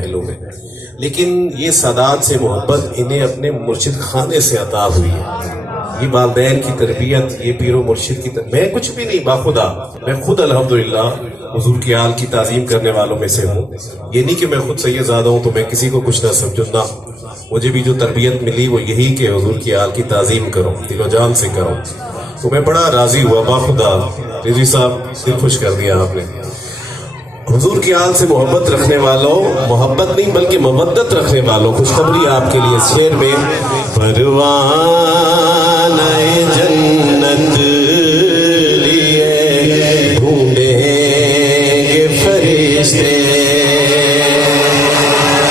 महलों में, लेकिन ये सादात से मोहब्बत इन्हें अपने मुर्शिद खाने से अता हुई है। ये वालिदैन की तरबियत, ये पीरो मुर्शिद की मैं कुछ भी नहीं, बाखुदा मैं खुद अल्हम्दुलिल्लाह हुजूर की आल की ताजीम करने वालों में से हूँ। ये नहीं कि मैं खुद सैयदज़ादा हूँ तो मैं किसी को कुछ ना समझूं, ना, मुझे भी जो तरबियत मिली वो यही कि हुजूर की आल की ताजीम करो, दिलो जान से करो। तो मैं बड़ा राजी हुआ, बाखुदा रिजवी साहब दिल खुश कर दिया आपने। हुजूर की आल से मोहब्बत रखने वालों, मोहब्बत नहीं बल्कि मवद्दत रखने वालों, खुशखबरी आपके लिए शेर में, परवाने जन्नत लिए ढूंढेंगे फरिश्ते,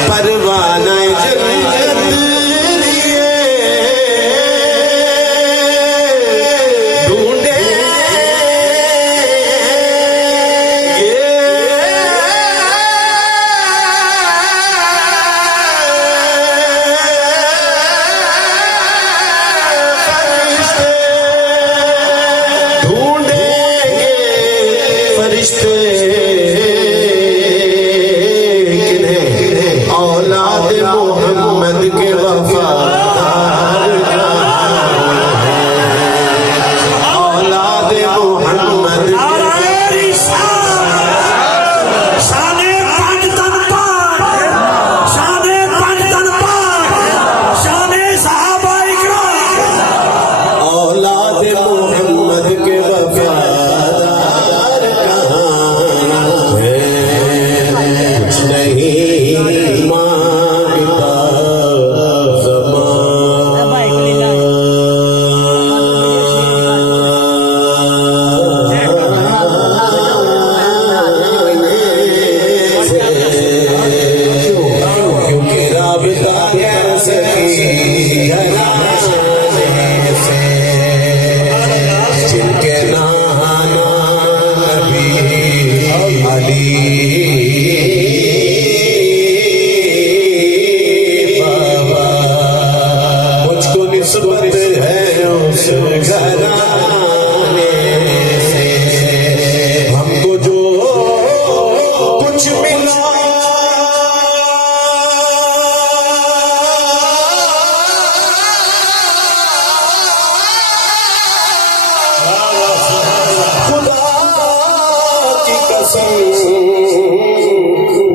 परवाने जन्नत लिए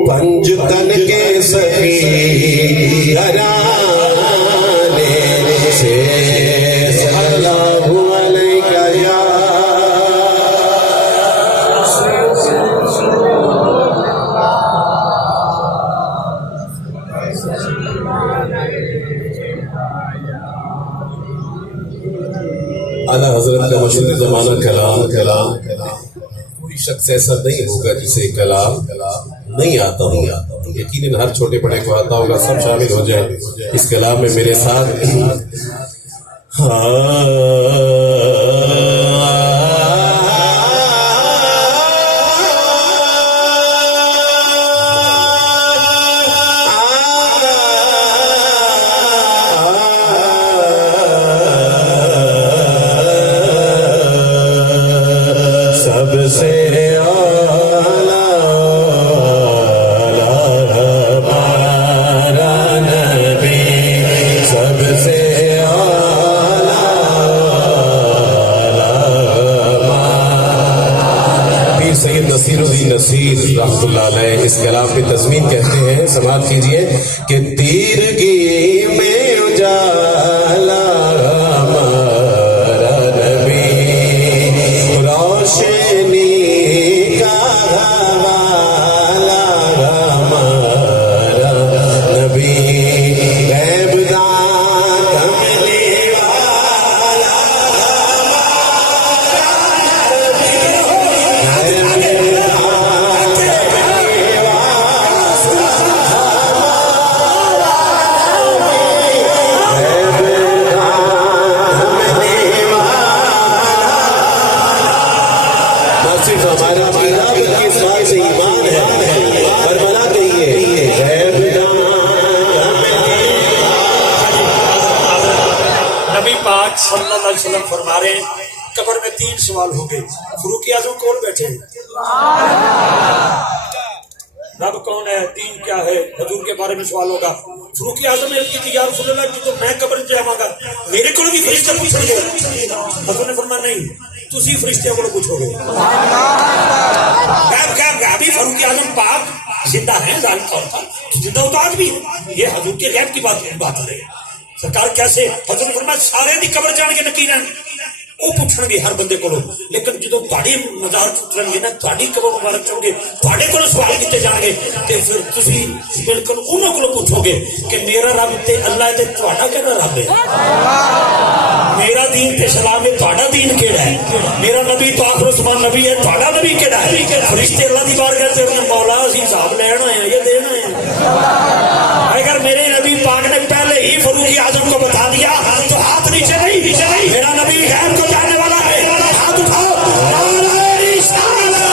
पंजतन के सभी घराने से सल्लल्लाहु अलैका या आला हजरत का मशहूर जमाना कलाम कलाम। कोई शख्स ऐसा नहीं होगा जिसे कलाम नहीं आता होगा, यकीनन हर छोटे बड़े को आता होगा। सब शामिल हो जाए इस कलाम में मेरे साथ। सबसे नसीर रहमतुल्लाह अलैह इस कलाम पे तज़मीन कहते हैं, समाअत कीजिए कि तीरगी में उजाला हमारा नबी, रोशनी का हवाला हमारा नबी, सल्लल्लाहु अलैहि वसल्लम फरमा रहे हैं, कब्र में 3 सवाल हो गए। फरूक आज़म कौन बैठे? रब कौन है, दीन क्या है, हजूर के बारे में सवाल होगा। फरूक आजम ने की यार रसूलुल्लाह की तो मैं कब्र च जावांगा, मेरे को भी फरिश्ते पूछेंगे। हजूर ने फरमाया नहीं, तुसी फरिश्तियों को पूछोगे। अभी फरूक आजम पाक जिंदा है, जाहिर तौर पर जिंदा तो आज भी है। ये हजूर के गैब की बात हो रही है। सरकार कैसे, हजूर ने फरमाया सारे दी कब्र जान के नकी रहन, वो पूछणगे हर बंदे को। लेकिन जो तुहाडी मजार उतरनगे ना, तुहाडी कब्र मुबारक चोगे, तुहाडे को सवाल किए जाएंगे, तो फिर तुसी बिल्कुल उन्होंने को पूछोगे कि मेरा रब ते अल्लाह ते तुहाडा केड़ा रब है, मेरा दीन ते सलाम है, तुहाडा दीन केड़ा है, मेरा नबी तो आखिर उस्मान नबी है, तुहाडा नबी केड़ा है। फरिश्ते अल्लाह दी बारगाह च अपने मौला असीं हिसाब लैण आए हैं, ये देना है। अगर मेरे नबी पाक ने पहले ही फरूक आजम को बता दिया तो हाथ नीचे नहीं, मेरा नबी गैब को जानने वाला है, हाथ उठाओ। नारे रिसालत।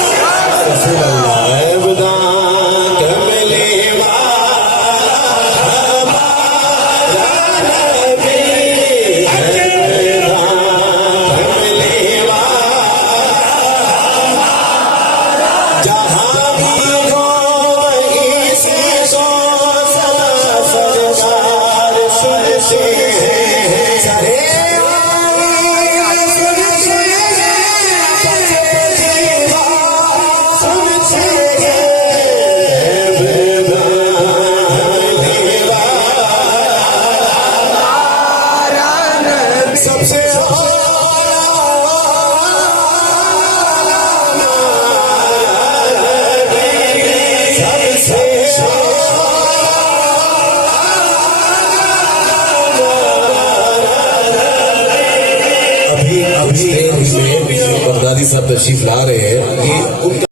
अभी बगदादी साहब तशरीफ ला रहे हैं।